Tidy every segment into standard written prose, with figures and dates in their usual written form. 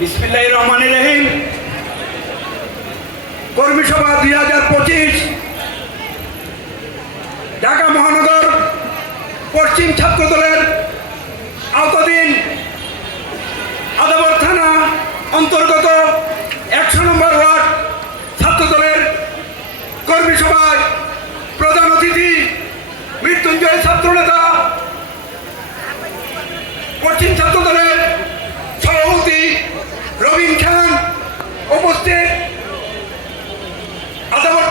বিসমিল্লাহির রহমানির রহিম। কর্মী সভা 2025 ঢাকা মহানগর পশ্চিম ছাত্র দলের আওতাধীন আদাবর থানা অন্তর্গত 100 নম্বর ওয়ার্ড ছাত্র দলের কর্মী সভায় প্রধান অতিথি মৃত্যুঞ্জয় ছাত্রনেতা, পশ্চিম ছাত্র দলের সভাপতি রবিন খান উপস্থিত, আদাবর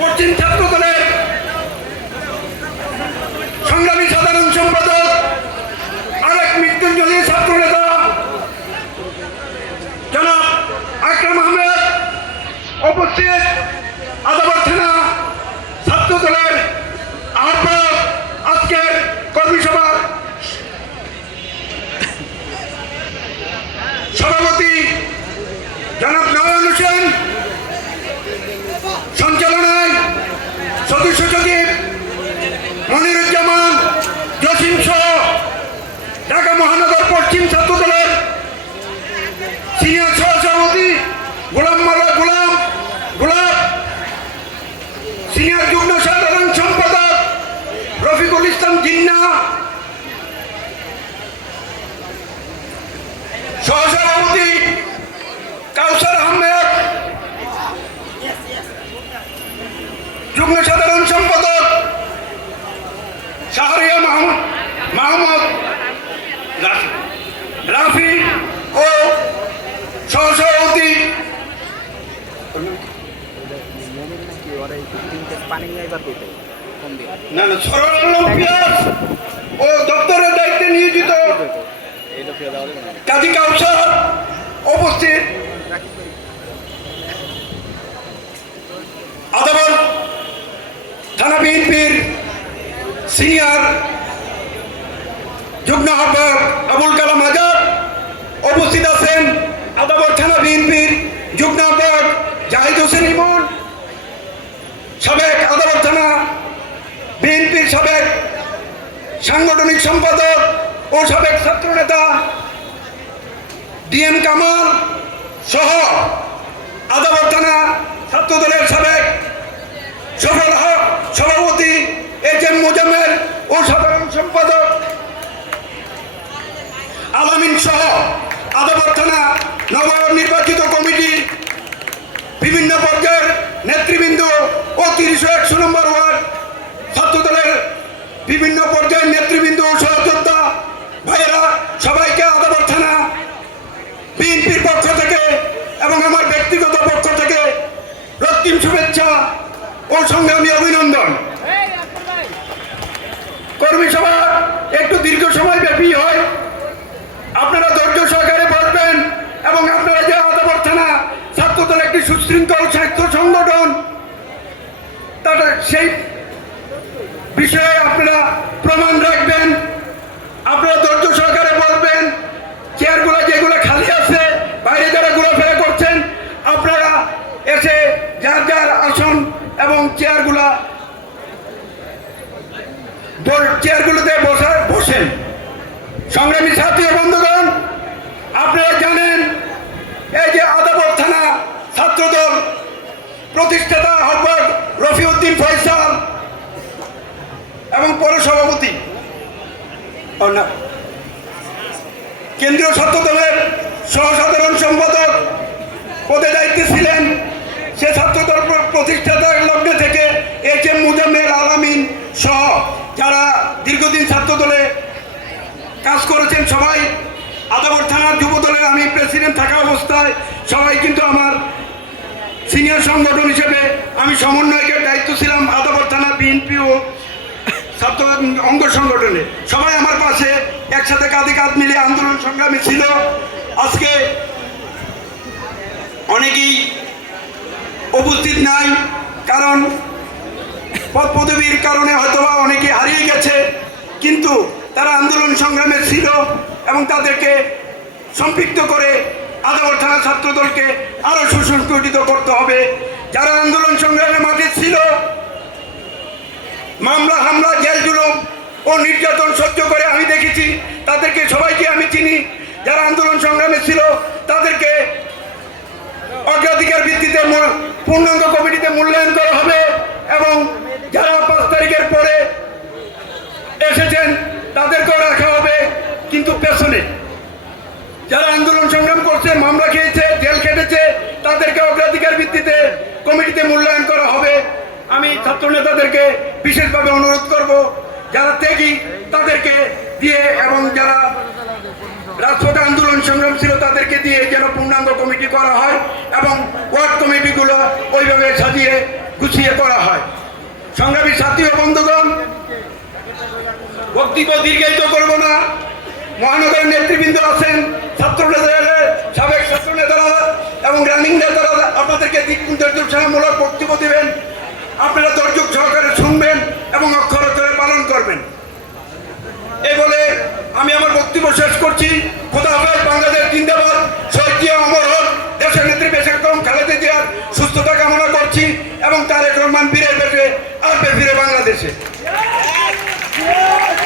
পশ্চিম ছাত্র দলের সংগ্রামী সাধারণ সম্পাদক আরেক মৃত্যুঞ্জয় ছাত্রনেতা জনাব আকরাম আহমেদ উপস্থিত, আদাবর থানা ছাত্র দলের আহ্বায়ক আজকের কর্মী সভার সভাপতি জনাব নয়ন হোসেন, সঞ্চালনায় সদস্য সচিব মনিরুজ্জামান জসিম সহ ঢাকা মহানগর পশ্চিম ছাত্র দলের সিনিয়র সহসভাপতি গোলাম সিনিয়র যুগ্ম সাধারণ সম্পাদক রফিকুল ইসলাম জিন্না, সহসভাপতি কাউসার আহমেদ, যুগ্ম সাধারণ সম্পাদক শাহরিয়া মাহমুদ রাফি ও সহসভাপতি ও দপ্তরের দায়িত্বে নিয়োজিত কাজী কাউসার উপস্থিত, আদাবর থানা বিএনপির সিনিয়র যুগ্ম আহ্বায়ক আবুল কালাম আজাদ উপস্থিত আছেন, আদাবর থানা বিএনপির যুগ্ম আহ্বায়ক জাহিদ হোসেন ইমন, সাবেক আদাবর থানা বিএনপির সাবেক সাংগঠনিক সম্পাদক ও সাবেক ছাত্রনেতা ডিএম কামাল সহ আদাবর থানা ছাত্র দলের সাবেক সফল সভাপতি HM মোজাম্মেল ও সাধারণ সম্পাদক আলামিন সহ আদাবর থানা নবনির্বাচিত কমিটির বিভিন্ন পর্যায়ের নেতৃবৃন্দ ও 100 নম্বর ওয়ার্ড ছাত্র দলের বিভিন্ন পর্যায়ের নেতৃবৃন্দ ও সহযোদ্ধা ভাইয়েরা, সবাইকে আদাবর থানা বিএনপির পক্ষ থেকে এবং আমার ব্যক্তিগত পক্ষ থেকে রক্তিম শুভেচ্ছা ও সংগ্রামী অভিনন্দন। কর্মী সভা একটু দীর্ঘ সময় ব্যাপী হয়, আপনারা ধৈর্য সহকারে বসবেন এবং আপনারা যে আদাবর থানা ছাত্র দল একটি সুশৃঙ্খল স্বাস্থ্য সংগঠন, তার সেই বিষয়ে আপনারা প্রমাণ রাখবেন, আপনারা ধৈর্য সহকারে বসবেন। চেয়ারগুলো যেগুলো খালি আছে, বাইরে যারা ঘোরাফেরা করছেন, আপনারা এসে যার যার আসন এবং চেয়ারগুলোতে বসেন। সংগ্রামী সাথী বন্ধুগণ, আপনারা জানেন এই যে আদাবর থানা ছাত্রদল প্রতিষ্ঠাতা আহ্বায়ক রফিউদ্দিন ফয়সাল এবং পৌর সভাপতি কেন্দ্রীয় ছাত্র দলের সহসাধারণ সম্পাদক পদে দায়িত্বে ছিলেন, সে ছাত্রদল প্রতিষ্ঠাতার লগ্নে থেকে HM মোজাম্মেল আলামিন সহ যারা দীর্ঘদিন ছাত্র দলে কাজ করেছেন, সবাই আদাবর থানার যুব দলের আমি প্রেসিডেন্ট থাকা অবস্থায় সবাই কিন্তু আমার সিনিয়র সংগঠন হিসেবে আমি সমন্বয়কের দায়িত্ব ছিলাম আদাবর থানা বিএনপি ও ছাত্র অঙ্গ সংগঠনে, সবাই আমার পাশে একসাথে কাঁধে কাঁধ মিলে আন্দোলন সংগ্রামী ছিল। আজকে অনেকেই উপস্থিত নাই, কারণ পদ পদবীর কারণে হয়তোবা অনেকে হারিয়ে গেছে, কিন্তু তারা আন্দোলন সংগ্রামে ছিল এবং তাদেরকে সম্পৃক্ত করে আদাবর থানা ছাত্রদলকে আরো সুসংগঠিত করতে হবে। যারা আন্দোলন সংগ্রামে মাঠে ছিল, মামলা হামলা জেল জুলুম ও নির্যাতন সহ্য করে আমি দেখেছি, তাদেরকে সবাইকে আমি চিনি। যারা আন্দোলন সংগ্রামে ছিল তাদেরকে অগ্রাধিকার ভিত্তিতে পূর্ণাঙ্গ কমিটিতে মূল্যায়ন করা হবে এবং যারা 5 তারিখের পরে এসেছেন তাদেরকেও রাখা হবে, কিন্তু পেছনে যারা আন্দোলন সংগ্রাম করছে, মামলা খেয়েছে, জেল খেটেছে, তাদেরকে অগ্রাধিকার ভিত্তিতে কমিটিতে মূল্যায়ন করা হবে। আমি ছাত্র নেতাদেরকে বিশেষভাবে অনুরোধ করব, যারা ত্যাগী তাদেরকে দিয়ে এবং যারা রাজপথে আন্দোলন সংগ্রাম ছিল তাদেরকে দিয়ে যেন পূর্ণাঙ্গ কমিটি করা হয় এবং ওয়ার্ড কমিটিগুলো ওইভাবে সাজিয়ে গুছিয়ে করা হয়। সংগ্রামী সাথী ও বন্ধুগণ, বক্তব্য দীর্ঘায়িত করব না। মহানগরের নেতৃবৃন্দ আছেন, ছাত্র নেতারা, সাবেক ছাত্র নেতারা এবং রানিং নেতারা আপনাদেরকে দিকনির্দেশনামূলক বক্তব্য দেবেন। আপনারা ধৈর্য সহকারে শুনবেন এবং অক্ষর অক্ষরে পালন করবেন। এই বলে আমি আমার বক্তব্য শেষ করছি। খোদা হাফেজ।